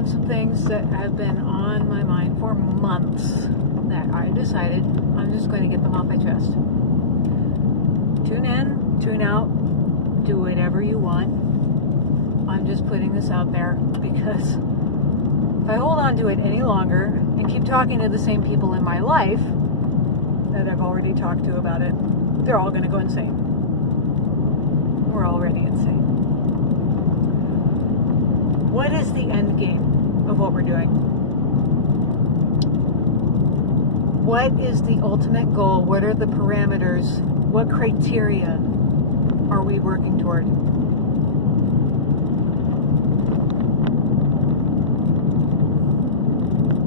have some things that have been on my mind for months that I decided I'm just going to get them off my chest. Tune in, tune out, do whatever you want. I'm just putting this out there because if I hold on to it any longer and keep talking to the same people in my life that I've already talked to about it, they're all going to go insane. We're already insane. What is the end game of what we're doing? What is the ultimate goal? What are the parameters? What criteria are we working toward?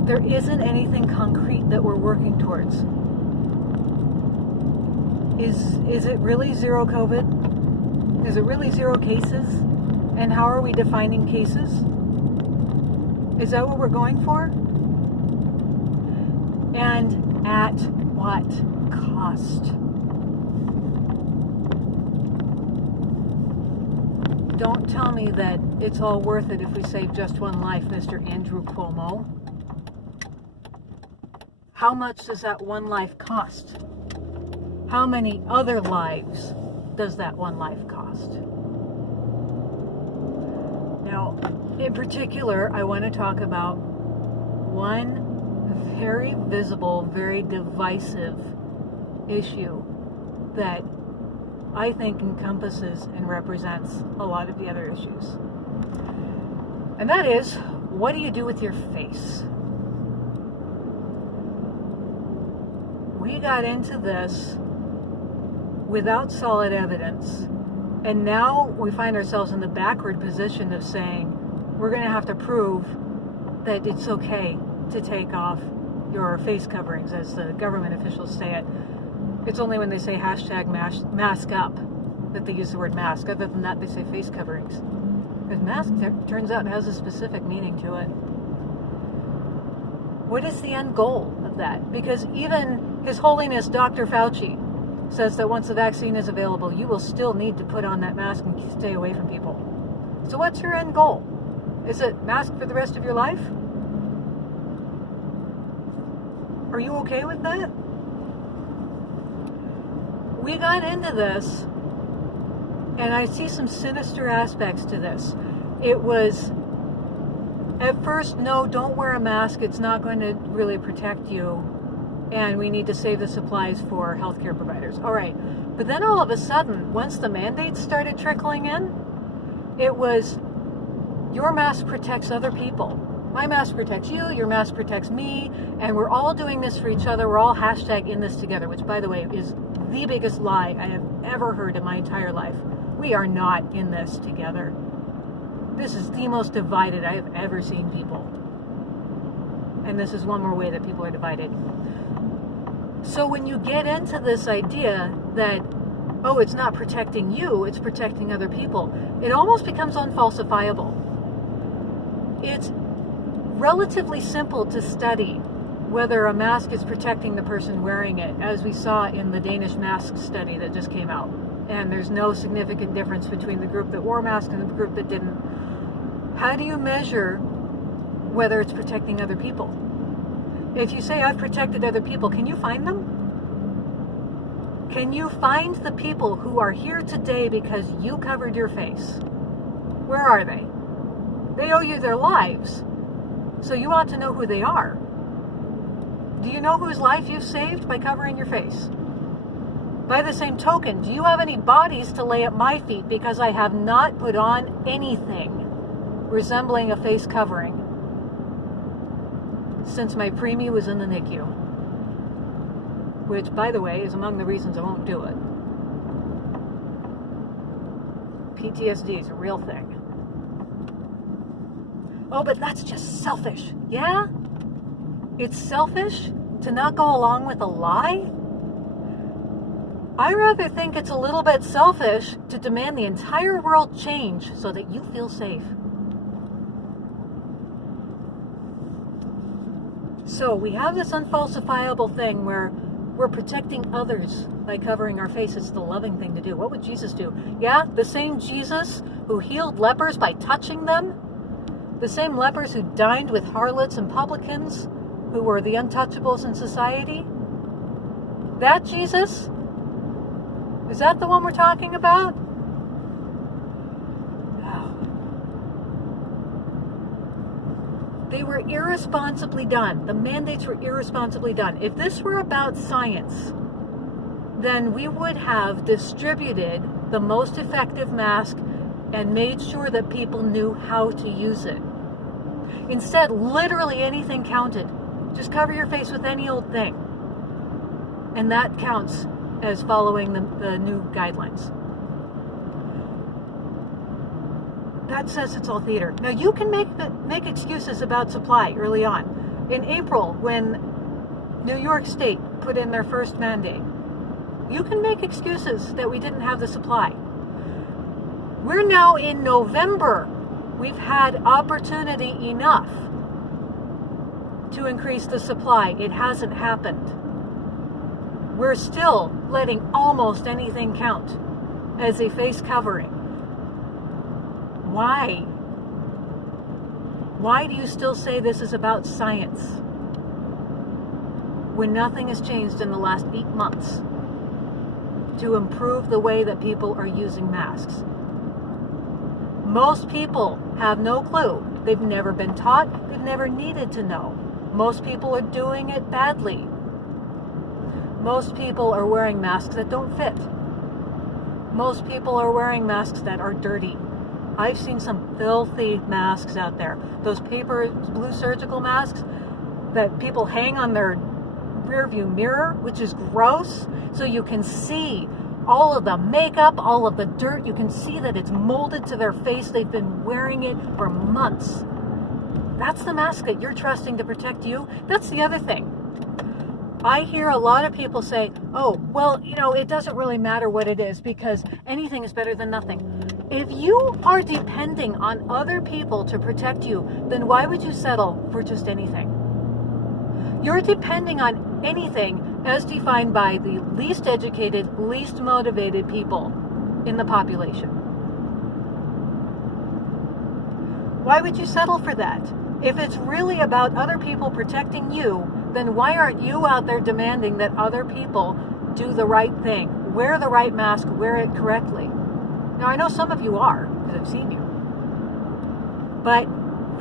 There isn't anything concrete that we're working towards. Is it really zero COVID? Is it really zero cases? And how are we defining cases? Is that what we're going for? And at what cost? Don't tell me that it's all worth it if we save just one life, Mr. Andrew Cuomo. How much does that one life cost? How many other lives does that one life cost? Now, in particular, I want to talk about one very visible, very divisive issue that I think encompasses and represents a lot of the other issues. And that is, what do you do with your face? We got into this without solid evidence, and now we find ourselves in the backward position of saying we're going to have to prove that it's okay to take off your face coverings, as the government officials say it. It's only when they say hashtag mask up that they use the word mask. Other than that, they say face coverings. Because mask turns out has a specific meaning to it. What is the end goal of that? Because even His Holiness Dr. Fauci says that once the vaccine is available, you will still need to put on that mask and stay away from people. So what's your end goal? Is it mask for the rest of your life? Are you okay with that? We got into this, and I see some sinister aspects to this. It was, at first, no, don't wear a mask. It's not going to really protect you. And we need to save the supplies for healthcare providers. All right. But then all of a sudden, once the mandates started trickling in, it was, your mask protects other people. My mask protects you, your mask protects me, and we're all doing this for each other. We're all hashtag in this together, which, by the way, is the biggest lie I have ever heard in my entire life. We are not in this together. This is the most divided I have ever seen people. And this is one more way that people are divided. So when you get into this idea that, oh, it's not protecting you, it's protecting other people, it almost becomes unfalsifiable. It's relatively simple to study whether a mask is protecting the person wearing it, as we saw in the Danish mask study that just came out. And there's no significant difference between the group that wore masks and the group that didn't. How do you measure whether it's protecting other people? If you say, I've protected other people, can you find them? Can you find the people who are here today because you covered your face? Where are they? They owe you their lives. So you ought to know who they are. Do you know whose life you've saved by covering your face? By the same token, do you have any bodies to lay at my feet because I have not put on anything resembling a face covering since my preemie was in the NICU? Which, by the way, is among the reasons I won't do it. PTSD is a real thing. Oh, but that's just selfish. Yeah? It's selfish to not go along with a lie? I rather think it's a little bit selfish to demand the entire world change so that you feel safe. So we have this unfalsifiable thing where we're protecting others by covering our face. It's the loving thing to do. What would Jesus do? Yeah, the same Jesus who healed lepers by touching them, The same lepers who dined with harlots and publicans, who were the untouchables in society? That Jesus? Is that the one we're talking about? No. They were irresponsibly done. The mandates were irresponsibly done. If this were about science, then we would have distributed the most effective mask and made sure that people knew how to use it. Instead, literally anything counted. Just cover your face with any old thing. And that counts as following the new guidelines. That says it's all theater. Now you can make excuses about supply early on. In April, when New York State put in their first mandate, you can make excuses that we didn't have the supply. We're now in November. We've had opportunity enough to increase the supply. It hasn't happened. We're still letting almost anything count as a face covering. Why? Why do you still say this is about science when nothing has changed in the last 8 months to improve the way that people are using masks? Most people have no clue. They've never been taught. They've never needed to know. Most people are doing it badly. Most people are wearing masks that don't fit. Most people are wearing masks that are dirty. I've seen some filthy masks out there. Those paper blue surgical masks that people hang on their rearview mirror, which is gross, so you can see all of the makeup, all of the dirt. You can see that it's molded to their face. They've been wearing it for months. That's the mask that you're trusting to protect you. That's the other thing. I hear a lot of people say, oh, well, it doesn't really matter what it is because anything is better than nothing. If you are depending on other people to protect you, then why would you settle for just anything? You're depending on anything as defined by the least educated, least motivated people in the population. Why would you settle for that? If it's really about other people protecting you, then why aren't you out there demanding that other people do the right thing, wear the right mask, wear it correctly? Now, I know some of you are, because I've seen you. But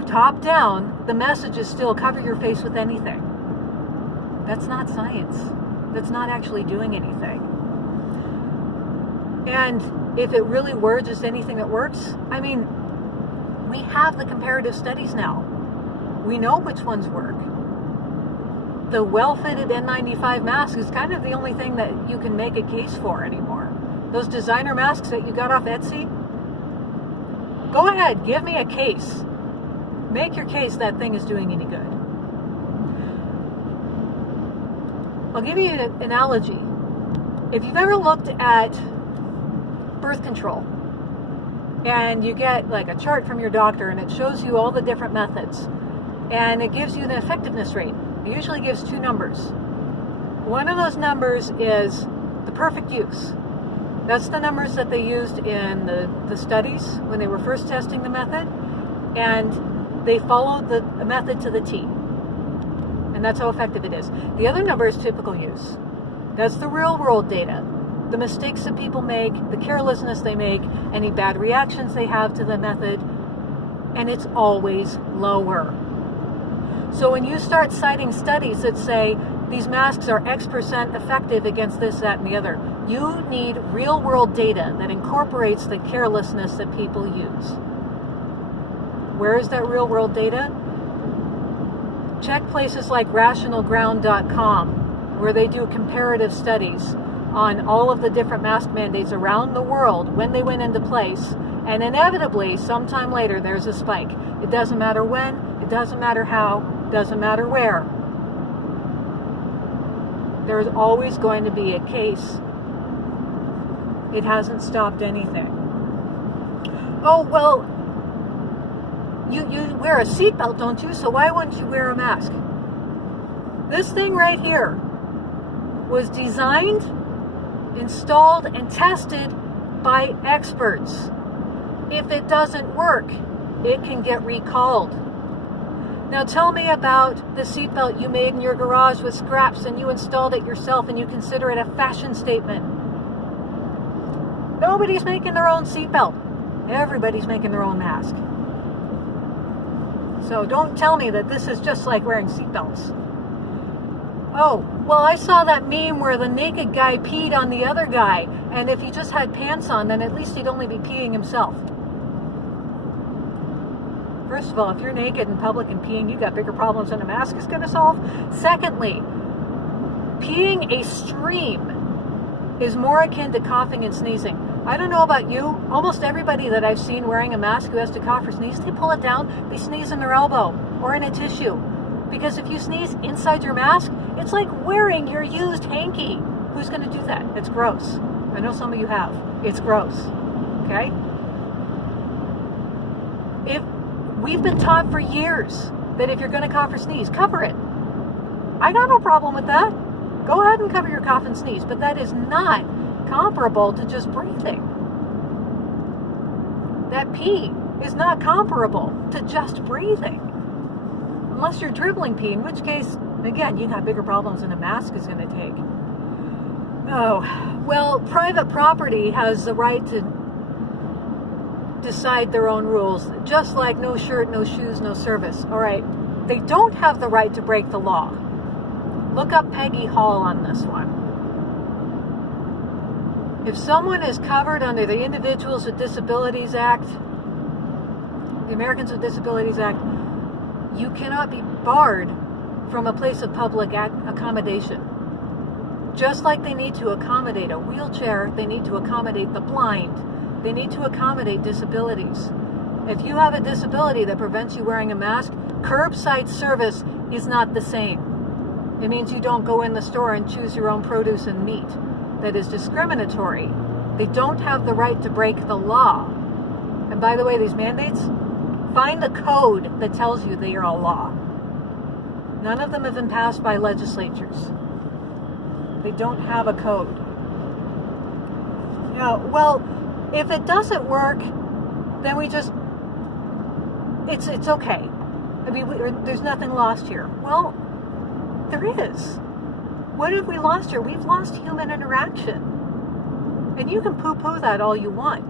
top down, the message is still cover your face with anything. That's not science. That's not actually doing anything. And if it really were just anything that works, we have the comparative studies now. We know which ones work. The well-fitted N95 mask is kind of the only thing that you can make a case for anymore. Those designer masks that you got off Etsy, go ahead, give me a case. Make your case that thing is doing any good. I'll give you an analogy. If you've ever looked at birth control and you get like a chart from your doctor and it shows you all the different methods and it gives you the effectiveness rate, it usually gives 2 numbers. One of those numbers is the perfect use. That's the numbers that they used in the studies when they were first testing the method, and they followed the method to the T. And that's how effective it is. The other number is typical use. That's the real world data. The mistakes that people make, the carelessness they make, any bad reactions they have to the method, and it's always lower. So when you start citing studies that say these masks are X% effective against this, that, and the other, you need real world data that incorporates the carelessness that people use. Where is that real world data? Check places like rationalground.com, where they do comparative studies on all of the different mask mandates around the world when they went into place, and inevitably, sometime later, there's a spike. It doesn't matter when, it doesn't matter how, it doesn't matter where. There's always going to be a case. It hasn't stopped anything. Oh, well, you wear a seatbelt, don't you? So why wouldn't you wear a mask? This thing right here was designed, installed, and tested by experts. If it doesn't work, it can get recalled. Now tell me about the seatbelt you made in your garage with scraps and you installed it yourself and you consider it a fashion statement. Nobody's making their own seatbelt. Everybody's making their own mask. So don't tell me that this is just like wearing seatbelts. Oh, well, I saw that meme where the naked guy peed on the other guy, and if he just had pants on, then at least he'd only be peeing himself. First of all, if you're naked in public and peeing, you got bigger problems than a mask is going to solve. Secondly, peeing a stream is more akin to coughing and sneezing. I don't know about you, almost everybody that I've seen wearing a mask who has to cough or sneeze, they pull it down, they sneeze in their elbow or in a tissue. Because if you sneeze inside your mask, it's like wearing your used hanky. Who's going to do that? It's gross. I know some of you have. It's gross. Okay? We've been taught for years that if you're going to cough or sneeze, cover it. I got no problem with that. Go ahead and cover your cough and sneeze, but that is not comparable to just breathing. That pee is not comparable to just breathing. Unless you're dribbling pee, in which case, again, you got bigger problems than a mask is going to take. Oh, well, private property has the right to decide their own rules, just like no shirt, no shoes, no service. All right, they don't have the right to break the law. Look up Peggy Hall on this one. If someone is covered under the Individuals with Disabilities Act, the Americans with Disabilities Act, you cannot be barred from a place of public accommodation. Just like they need to accommodate a wheelchair, they need to accommodate the blind, they need to accommodate disabilities. If you have a disability that prevents you wearing a mask, curbside service is not the same. It means you don't go in the store and choose your own produce and meat. That is discriminatory. They don't have the right to break the law. And by the way, these mandates, find the code that tells you they are a law. None of them have been passed by legislatures. They don't have a code. Yeah, well, if it doesn't work, then we just, it's okay. I mean, there's nothing lost here. Well, there is. What have we lost here? We've lost human interaction. And you can poo-poo that all you want.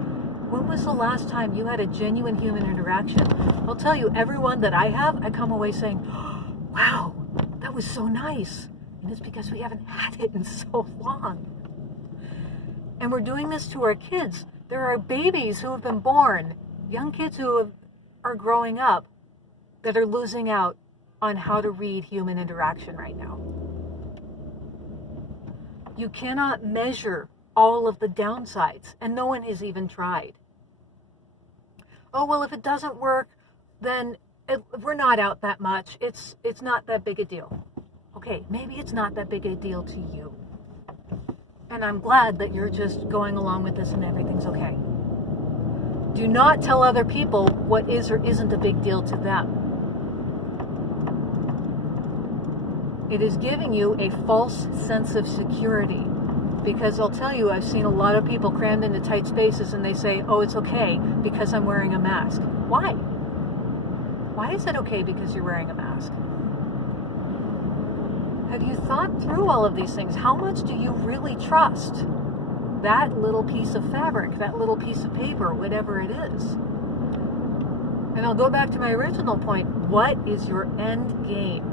When was the last time you had a genuine human interaction? I'll tell you, everyone that I have, I come away saying, wow, that was so nice. And it's because we haven't had it in so long. And we're doing this to our kids. There are babies who have been born, young kids who are growing up, that are losing out on how to read human interaction right now. You cannot measure all of the downsides, and no one has even tried. Oh, well, if it doesn't work, then we're not out that much. It's not that big a deal. Okay, maybe it's not that big a deal to you. And I'm glad that you're just going along with this and everything's okay. Do not tell other people what is or isn't a big deal to them. It is giving you a false sense of security. Because I'll tell you, I've seen a lot of people crammed into tight spaces and they say, oh, it's okay because I'm wearing a mask. Why? Why is it okay because you're wearing a mask? Have you thought through all of these things? How much do you really trust that little piece of fabric, that little piece of paper, whatever it is? And I'll go back to my original point. What is your end game?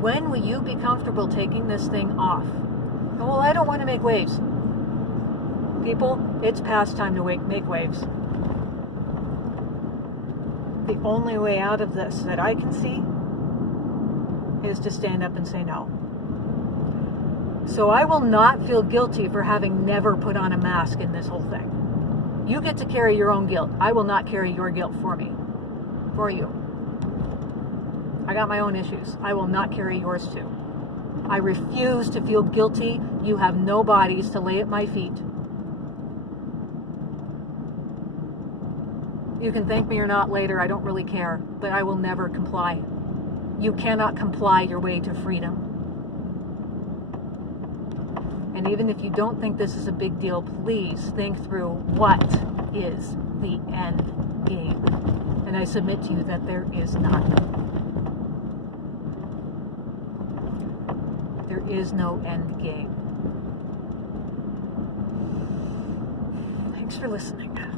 When will you be comfortable taking this thing off? Well, I don't want to make waves. People, it's past time to make waves. The only way out of this that I can see is to stand up and say no. So I will not feel guilty for having never put on a mask in this whole thing. You get to carry your own guilt. I will not carry your guilt for you. I got my own issues. I will not carry yours too. I refuse to feel guilty. You have no bodies to lay at my feet. You can thank me or not later, I don't really care, but I will never comply. You cannot comply your way to freedom. And even if you don't think this is a big deal, please think through what is the end end game. And I submit to you that there is none. There is no end game. Thanks for listening.